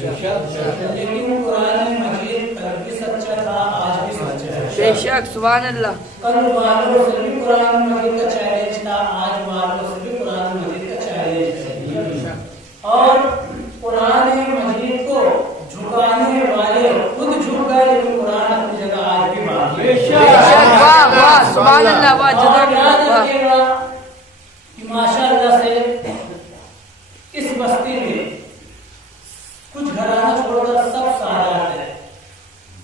لیکن قرآن مجید کل بھی سچا تھا، آج بھی سچا ہے۔ بے شک، سبحان اللہ۔ کل والوں سے بھی قرآن مجید کا چیلنج تھا، آج والوں سے بھی قرآن مجید کا چیلنج ہے۔ اور قرآن مجید کو جھکانے والے خود جھک گئے، لیکن قرآن اپنی جگہ آج بھی باقی ہے۔ واہ واہ، سبحان اللہ، واہ، اور یاد واہ۔ رکھیے گا کہ ماشاء اللہ سے اس بستی میں کچھ گھرانہ چھوڑ کر سب سعادت ہے،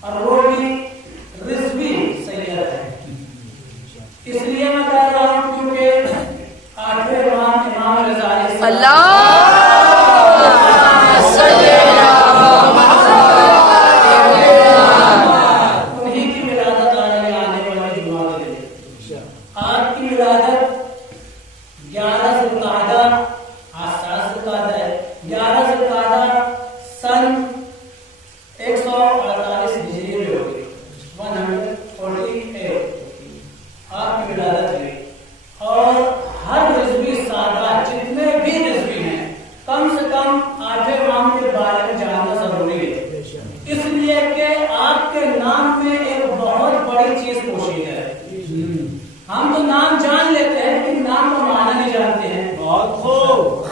اور وہ بھی رزوی سید ہے۔ اس لیے میں کہہ رہا ہوں کیونکہ آٹھویں امام امام رضا علیہ اللہ انہیں کی ولادت آنے والے جمعہ کے دن۔ آپ کی ولادت 11 ذوالقعدہ، آج 7 ذوالقعدہ ہے، 11 ذوالقعدہ سن 148 ہجری میں ہوگی، 148 آپ کی ولادت ہوئی۔ اور ہر رضوی سادہ جتنے بھی رضوی ہیں کم سے کم آٹھویں امام کے بارے میں جاننا ضروری ہے، اس لیے کہ آپ کے نام میں ایک بہت بڑی چیز پوشیدہ ہے۔ ہم تو نام جان لیتے ہیں لیکن نام کا معنی نہیں جانتے ہیں۔ بہت خوب۔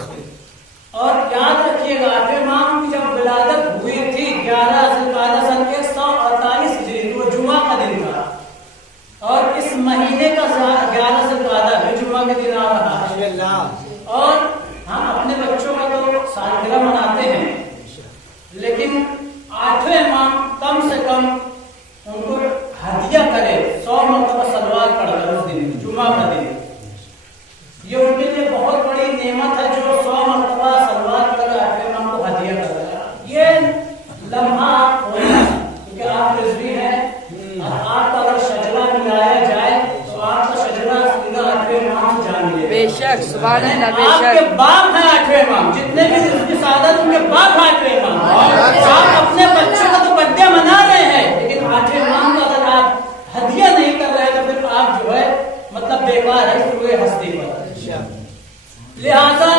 اور یاد رکھیے گا آٹھویں امام کی جب ولادت ہوئی تھی 11 ذوالقعدہ سن 148 ہجری، وہ جمعہ کا دن تھا، اور اس مہینے کا 11 ذوالقعدہ بھی جمعہ کے دن آ رہا ہے۔ اور ہم اپنے بچوں کا تو سالگرہ مناتے ہیں، لیکن آٹھویں امام کم سے کم ان کو ہدیہ کرے 100 مرتبہ صلوات پڑھ کر اس دن جمعہ کا دن، یہ ان کے لیے بہت بڑی نعمت ہے جو 100 مرتبہ صلوات پڑھ کر آٹھویں امام کو ہدیہ کرتا ہے۔ یہ لمحہ ہونا کیونکہ آپ رضوی ہیں، اور آپ کا اگر شجرہ ملایا جائے تو آپ کا شجرہ سیدھا آٹھویں امام سے جان ملے۔ بے شک، سبحان اللہ، بے آپ کے شک۔ باپ ہیں آٹھویں امام، جتنے بھی رضوی سعادت ان کے باپ ہیں آٹھویں امام۔ آپ اپنے بچوں کا تو برتھڈے منا رہے ہیں، لیکن آٹھویں امام کا اگر آپ ہدیہ نہیں کر رہے تو پھر آپ جو ہے مطلب بیکار ہے پورے ہستی پر۔ لہذا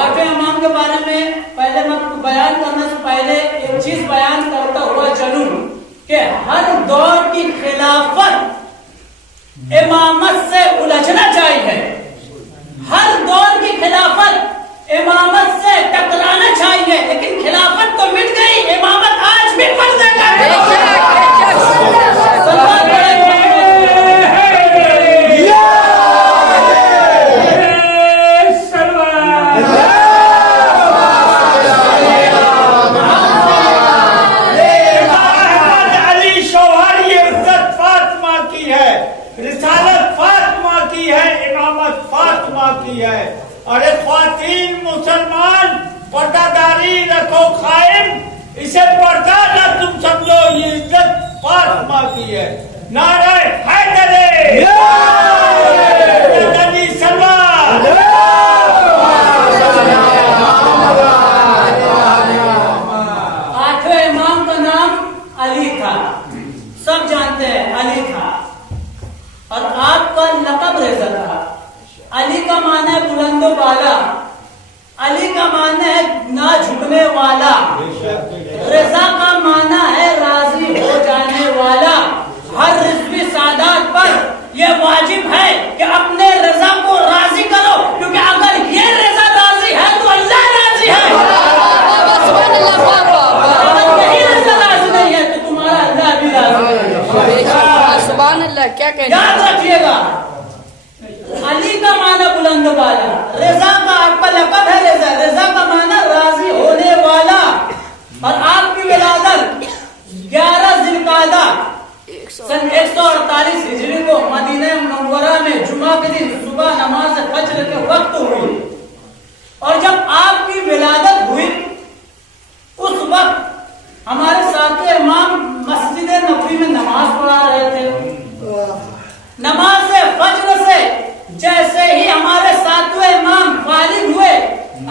آٹھویں امام کے بارے میں پہلے میں بیان کرنے سے پہلے ایک چیز بیان کرتا ہوا چلوں کہ ہر دور کی خلافت امامت سے الجھنا چاہیے، ہر دور کی خلافت امامت سے ٹکرانا چاہیے، لیکن خلافت تو مٹ گئی، امامت آج بھی پردے کا ہے۔ ارے خواتین مسلمان پردہ داری رکھو قائم، اسے پردہ نہ تم سمجھو، یہ عزت فاطمہ کی ہے۔ نعرہ حیدر مدنی سلام۔ آٹھویں امام کا نام علی تھا، سب جانتے ہیں علی تھا، اور آپ کا لقب رضا تھا۔ علی کا معنی ہے بلند و بالا، علی کا معنی ہے نہ جھکنے والا، رضا کا معنی ہے راضی ہو جانے والا۔ ہر رضوی سعادت پر یہ واجب ہے کہ اپنے رضا کو راضی کرو، کیونکہ اگر یہ رضا راضی ہے تو اللہ راضی ہے، اگر یہی رضا راضی نہیں ہے تو تمہارا اللہ بھی راضی ہے۔ سبحان اللہ، کیا کہنا۔ یاد رکھیے گا علی کا معنی بلند بالا، رضا کا آپ کا لقب ہے رضا، رضا کا معنی راضی ہونے والا۔ اور آپ کی ولادت 11 ذوالقعدہ سن 148 ہجری کو مدینہ منورہ میں جمعہ کے دن صبح نماز فجر کے وقت ہوئی، اور جب آپ کی ولادت ہوئی اس وقت ہمارے ساتھ امام مسجد نبوی میں نماز پڑھا رہے تھے۔ نماز فجر سے جیسے ہی ہمارے ساتویں امام فارغ ہوئے،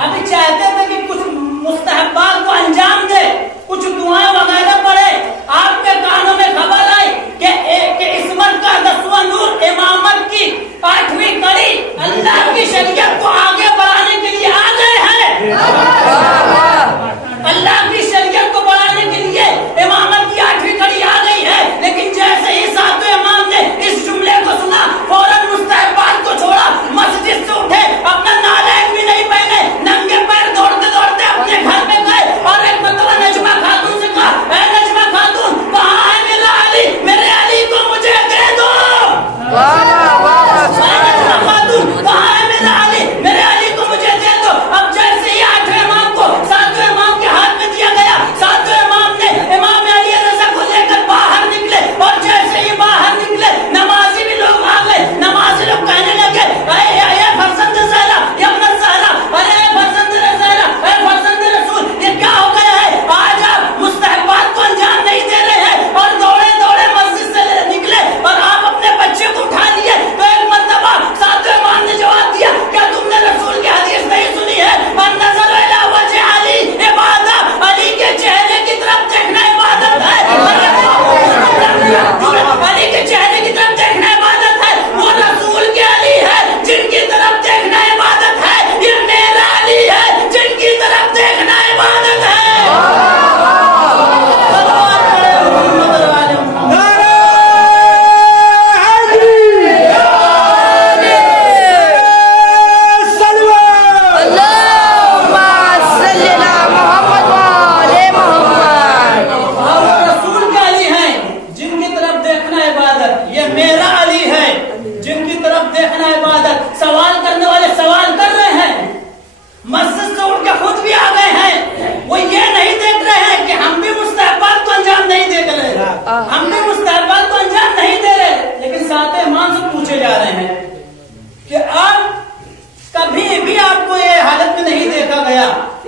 ابھی چاہتے تھے کہ کچھ مستحبات کو انجام دے، کچھ دعائیں وغیرہ پڑھے، آپ کے کانوں میں خبر آئی کہ عصمت کا 10واں نور امامت کی 8ویں کڑی اللہ کی شریعت کو آگے بڑھانے کے لیے آ گئے ہیں۔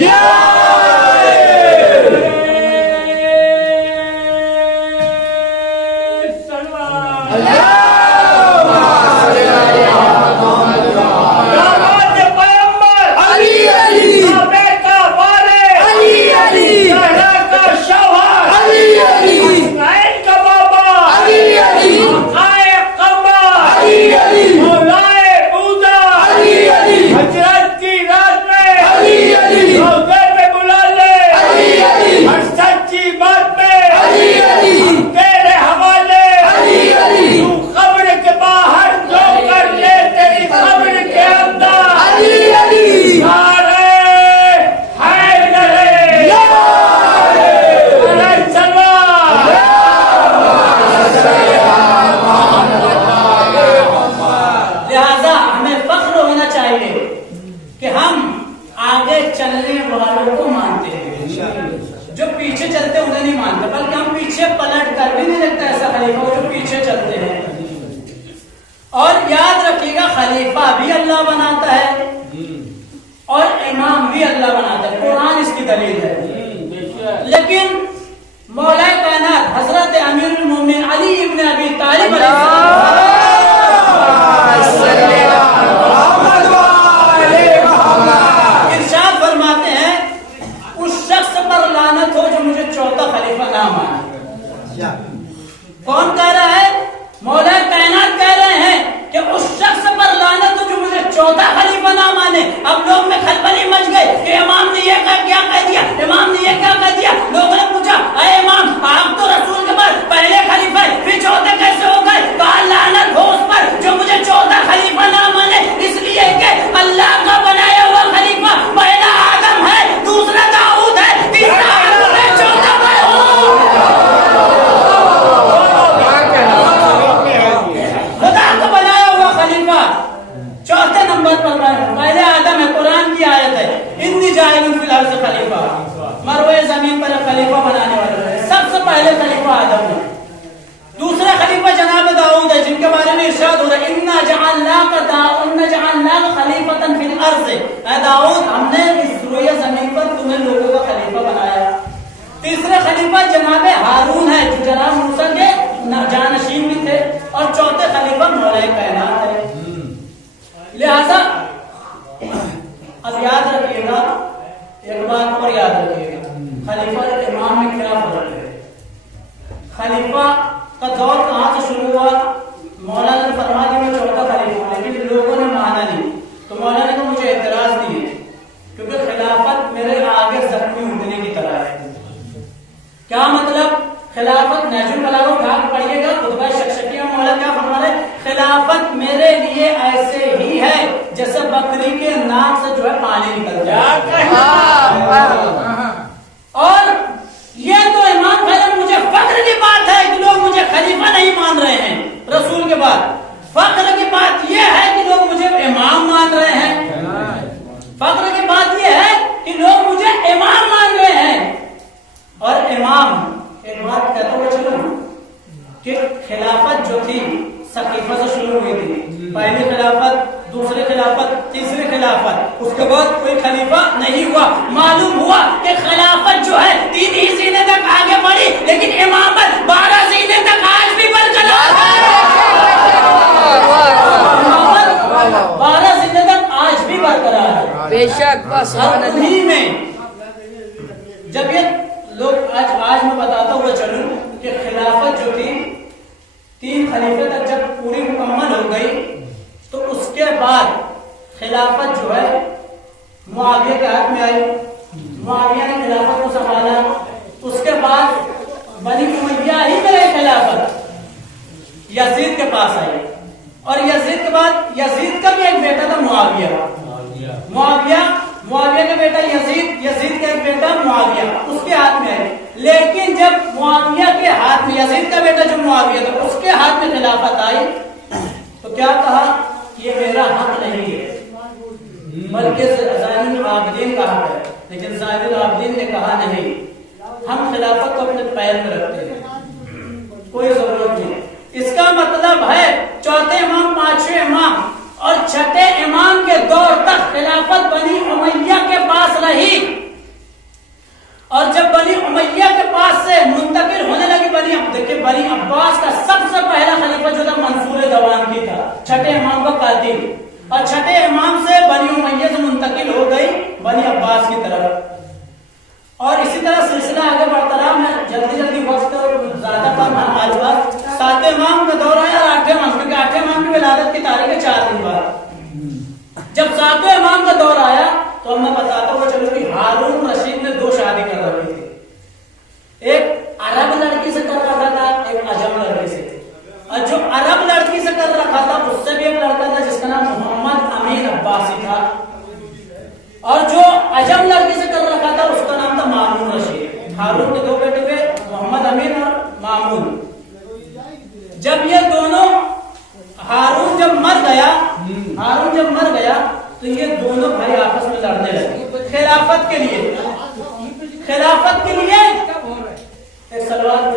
Yeah! پیچھے پلٹ کر بھی نہیں دیکھتا ایسا خلیفہ جو پیچھے چلتے ہیں. اور یاد رکھیے گا خلیفہ بھی اللہ بناتا ہے اور امام بھی اللہ بناتا ہے. قرآن اس کی دلیل ہے. لیکن مولا کائنات حضرت امیر المومنین علی ابن ابی طالب ارشاد فرماتے ہیں اس شخص پر لعنت ہو جو مجھے چوتھا خلیفہ نہ مانے. کون کہہ رہا ہے؟ مولا کائنات کہہ رہے ہیں کہ اس شخص پر لعنت ہو جو مجھے چوتھا خلیفہ نہ مانے. اب لوگ میں خلبلی مچ گئے کہ امام نے یہ کیا کہہ دیا, امام نے یہ کیا کہہ دیا. لوگوں نے پوچھا اے امام آپ تو رسول کے بعد پہلے خلیفہ پھر چوتھے کیسے ہو گئے؟ کہا لعنت ہو اس پر جو مجھے چوتھا خلیفہ نہ مانے, اس لیے کہ اللہ کا بنایا ہوا خلیفہ پہلا آدم ہے, دوسرا داؤد ہے, تیسرا ہارون ہے, چوتھا میں ہوں. خدا کا بنایا ہوا خلیفہ چوتھے نمبر پر پہلے آدم ہے. قرآن کی آیت ہے انی جاعل فی الارض خلیفہ, مروئے زمین پر خلیفہ بنانے والا ہے. سب سے پہلے خلیفہ آدم ہے. دوسرا خلیفہ جناب داؤد ہے جن کے بارے میں ارشاد ہو رہا ہے انا جعلناک خلیفۃ فی الارض. اے داؤد ہم نے اس روئے زمین پر تمہیں لوگوں کا خلیفہ بنایا. تیسرے خلیفہ جناب ہارون ہے جو جناب موسیٰ کے جانشین بھی تھے. اور چوتھے خلیفہ مولا کائنات ہے. لہذا اب یاد رکھیے گا ایک بات اور یاد رکھیے گا, خلیفہ اور امام میں کیا فرق ہے. خلیفہ کا دور کہاں سے شروع ہوا؟ مولا نے فرما دیا میں چوتھا خلیفہ ہوں, لیکن لوگوں نے مانا نہیں. تو مولا نے کہا مجھے اعتراض نہیں ہے کیونکہ خلافت میرے آگے زخمی اٹھنے کی طرح ہے. کیا مطلب؟ خلافت نہج البلاغہ اٹھا کے پڑھیے گا خطبہ شکشکیہ میں مولا کیا فرما رہے ہیں, خلافت میرے لیے ایسے ہی ہے جیسے بکری کے ناک سے جو ہے پانی نکل جائے. اور یہ تو امام خلیفہ, مجھے فخر کی بات ہے کہ لوگ مجھے خلیفہ نہیں مان رہے ہیں رسول کے بعد. فخر کی بات یہ ہے کہ لوگ مجھے امام مان رہے ہیں. فخر کی بات یہ ہے کہ لوگ مجھے امام مان رہے ہیں. اور امام ایک بات کہتا ہوں چلو کہ خلافت جو تھی سقیفہ سے شروع ہوئی تھی. پہلی خلافت, دوسری خلافت, تیسری خلافت, اس کے بعد کوئی خلیفہ نہیں ہوا. معلوم ہوا کہ خلافت جو ہے 3 ہی سینے تک آگے بڑھی لیکن امامت 12 سینے تک آج بھی برقرار ہے. امامت 12 سینے تک آج بھی برقرار ہے. بے شک انہی میں جب یہ لوگ آج میں بتاتا ہوا چلوں کہ خلافت جو تھی 3 خلیفے تک جب پوری مکمل ہو گئی تو اس کے بعد خلافت جو ہے معاویہ کے ہاتھ میں آئی. معاویہ نے خلافت کو سنبھالا. اس کے بعد بنی امیہ ہی میں خلافت یزید کے پاس آئی. اور یزید کے بعد یزید کا بھی ایک بیٹا تھا معاویہ کا بیٹا یزید کا ایک بیٹا معاویہ اس کے ہاتھ میں ہے. لیکن جب معاویہ کے ہاتھ میں یزید کا بیٹا جو معاویہ تھا اس کے ہاتھ میں خلافت آئی تو کیا کہا, یہ میرا حق نہیں ہے بلکہ زین العابدین کا حق ہے. لیکن زین العابدین نے کہا نہیں, ہم خلافت کو اپنے پیر میں رکھتے ہیں, کوئی ضرورت نہیں. اس کا مطلب ہے چوتھے امام, پانچویں امام اور چھٹے امام کے دور تک خلافت بنی امیہ کے پاس رہی. اور جب بنی امیہ کے پاس سے منتقل ہونے لگی بنی عباس کا سب سے پہلا خلیفہ جو تھا منصور دوان کی تھا, چھٹے امام کا قاتل. اور چھٹے امام سے بنی امیہ سے منتقل ہو گئی بنی عباس کی طرف. اور اسی طرح سلسلہ آگے بڑھتا رہا. میں جلدی وقت زیادہ کام آج بات 7 امام کا دور آیا اور 8 امام, کیونکہ 8 امام کی ولادت کی تاریخ ہے 4 دن بعد. جب 7 امام کا دور آیا تو میں بتاتا ہوں چلو کہ ہارون رشید نے 2 شادی کر رکھی تھی. ایک عرب لڑکی سے کر رکھا تھا, ایک عجم لڑکی سے. اور جو عرب لڑکی سے کر رکھا تھا اس سے بھی ایک لڑکا تھا جس کا نام محمد امین عباسی تھا. اور جو عجم لڑکی سے کر رکھا تھا اس کا نام تھا مامون رشید. ہارون کے 2 بیٹے تھے, محمد امین اور مامون. جب یہ دونوں ہارون جب مر گیا تو یہ دونوں بھائی آپس میں لڑنے لگے خلافت کے لیے. ایک سلوات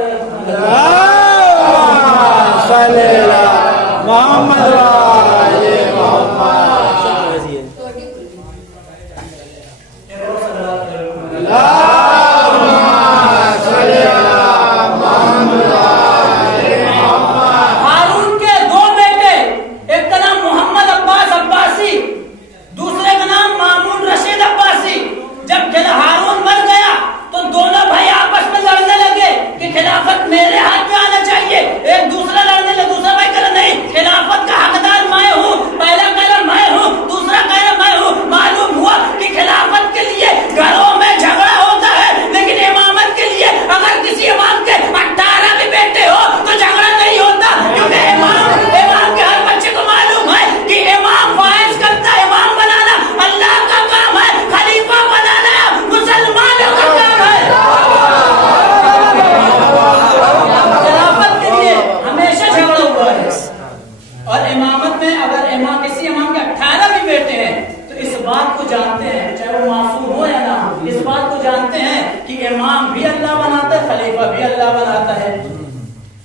ولی اللہ بناتا ہے.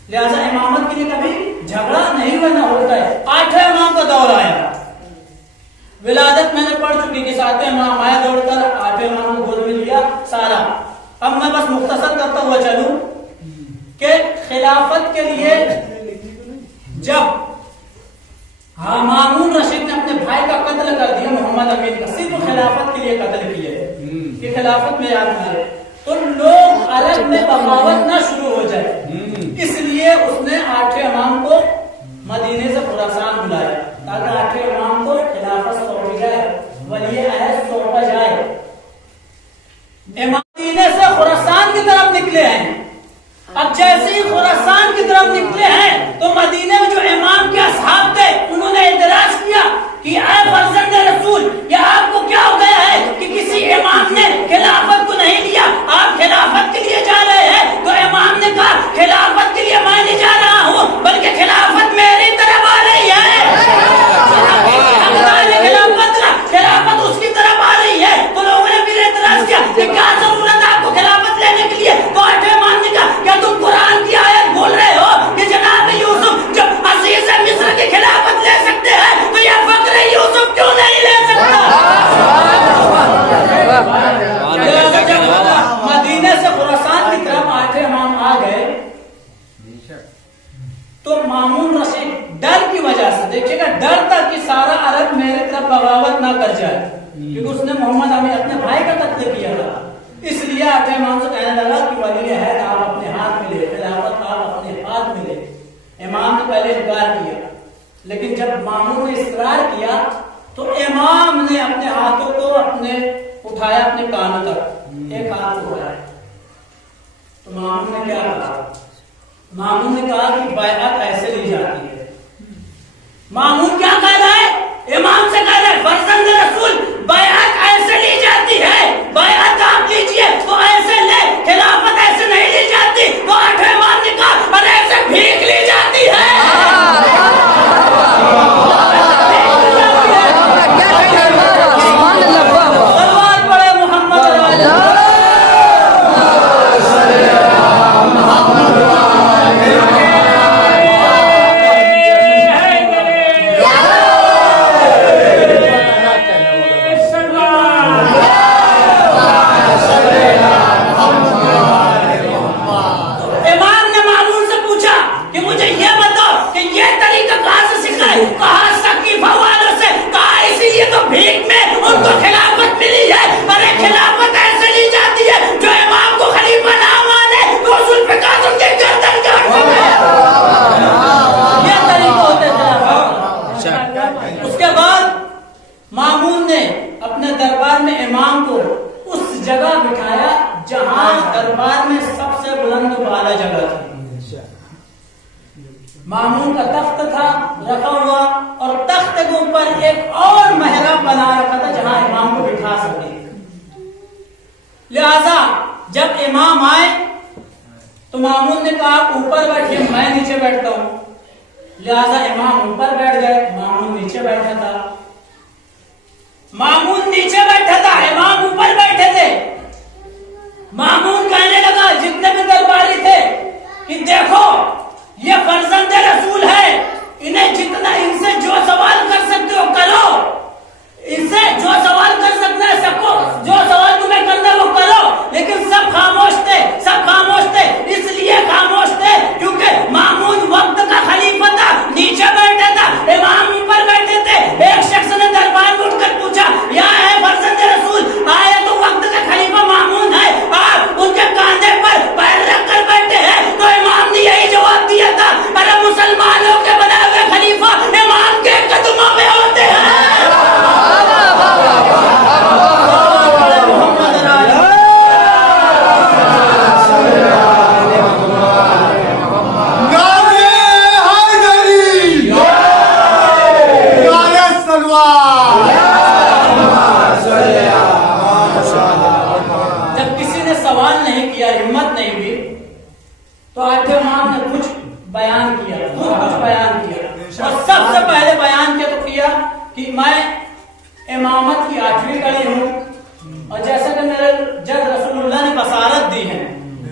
لہذا امامت کے لیے کبھی جھگڑا نہیں بنا ہوتا ہے. 8 امام کا دور آیا. ولادت میں نے پڑھ چکی کہ 7 امام آیا دوڑ کر 8 امام کو گود میں لیا سارا. اب میں بس مختصر کرتا ہوا چلوں کہ خلافت کے لیے جب مامون رشید نے اپنے بھائی کا قتل کر دیا محمد امین کا, صرف خلافت کے لیے قتل کیے کہ خلافت میں یاد کرے تو لوگ عرب میں بغاوت نہ شروع ہو جائے, اس لیے اس نے 8 امام کو مدینے سے خراسان بلایا تاکہ 8 امام کو خلافت سونپی جائے, ولی عہد سونپا جائے. امام مدینے سے خراسان کی طرف نکلے ہیں. اب جیسے ہی خراسان کی طرف نکلے ہیں تو مدینے میں جو امام کے اصحاب تھے انہوں نے اعتراض کیا کہ اے فرزند رسول, یہ آپ کو کیا ہو گیا ہے کہ کسی امام نے خلافت کو نہیں لیا, آپ خلافت کے لیے جا رہے ہیں. تو امام نے کہا خلافت کے لیے میں نہیں جا رہا ہوں بلکہ خلافت میری طرف آ رہی ہے. خلافت اس کی طرف آ رہی ہے. تو لوگوں نے پھر اعتراض کیا کہ کیا ضرورت ہے آپ کو خلافت لینے کے لیے. تو 8 امام نے کہا کیا تم قرآن کی آیت بول رہے ہو کہ جناب یوسف جب عزیز مصر کی خلافت لے سکتے ہیں تو یہ فقر یوسف کیوں نہیں لے سکتا. مدینے سے خراسان کی طرف 8 امام آ گئے تو مامون رشید ڈر کی وجہ سے, دیکھیے گا ڈر تھا کہ سارا عرب میرے طرف بغاوت نہ کر جائے کیونکہ اس نے محمد امین اپنے بھائی کا قتل کیا تھا. اس لیے 8 امام سے کہنے لگا کہ ولی عہد آپ اپنے ہاتھ میں لے, خلافت آپ اپنے ہاتھ میں لے. امام نے پہلے انکار کیا لیکن جب مامون نے اصرار کیا تو امام نے اپنے ہاتھوں کو اٹھایا اپنے کانوں تک, ایک ہاتھ اٹھایا. تو مامون نے کیا کہا, مامون نے کہا کہ بیعت ایسے لی جاتی ہے. مامون کیا کہہ رہا ہے, امام سے کہہ رہا ہے فرزند رسول بیعت ایسے لی جاتی ہے, بیعت آپ لیجئے تو ایسے لے, خلافت ایسے نہیں لی جاتی. تو 8 امام نے کہا اور ایسے بھیک لی جاتی ہے. سلوات پڑھے محمد مامون کا تخت تھا رکھا ہوا اور تخت کے اوپر ایک اور محراب بنا رکھا تھا جہاں امام کو بٹھا سکتے. لہذا جب امام آئے تو مامون نے کہا اوپر بیٹھیے, میں نیچے بیٹھتا ہوں. لہذا امام اوپر بیٹھ گئے, مامون نیچے بیٹھا تھا. مامون نیچے بیٹھا تھا, امام اوپر بیٹھے تھے. مامون کہنے لگا جتنے بھی درباری تھے کہ دیکھو یہ فرزند رسول ہے, انہیں جتنا ان سے جو سوال کر سکتے ہو کرو, ان سے جو سوال کر سکتے ہیں سب کو جو سوال تمہیں کرنا وہ کرو. لیکن سب خاموش تھے, سب خاموش تھے. اس لیے خاموش تھے کیونکہ مامون وقت کا خلیفہ تھا, نیچے بیٹھا تھا, امام اوپر بیٹھے تھے. ایک شخص نے دربار میں اٹھ کر پوچھا یا ہے فرزند رسول, آیا تو وقت کا خلیفہ مامون ہے, آپ ان کے کاندھے پر پیر رکھ کر بیٹھے ہیں. تو امام نے یہی جواب دیا تھا, ارے مسلمانوں کے بنائے ہوئے خلیفہ امام کے قدموں میں ہوتے ہیں. جب کسی نے سوال نہیں کیا, ہمت نہیں ہوئی, تو 8 امام نے کچھ بیان کیا, کچھ بیان کیا. اور سب سے پہلے بیان کیا تو کیا کہ میں امامت کی 8ویں کڑی ہوں, اور جیسا کہ میرے جد رسول اللہ نے بصارت دی ہے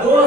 2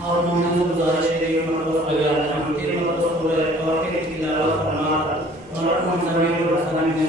اور مومن سے گزارش ہے کہ مطلب اگر 3 مرتبہ سورہ توحید کی تلاوت فرما اور ان زمین پر سلام نے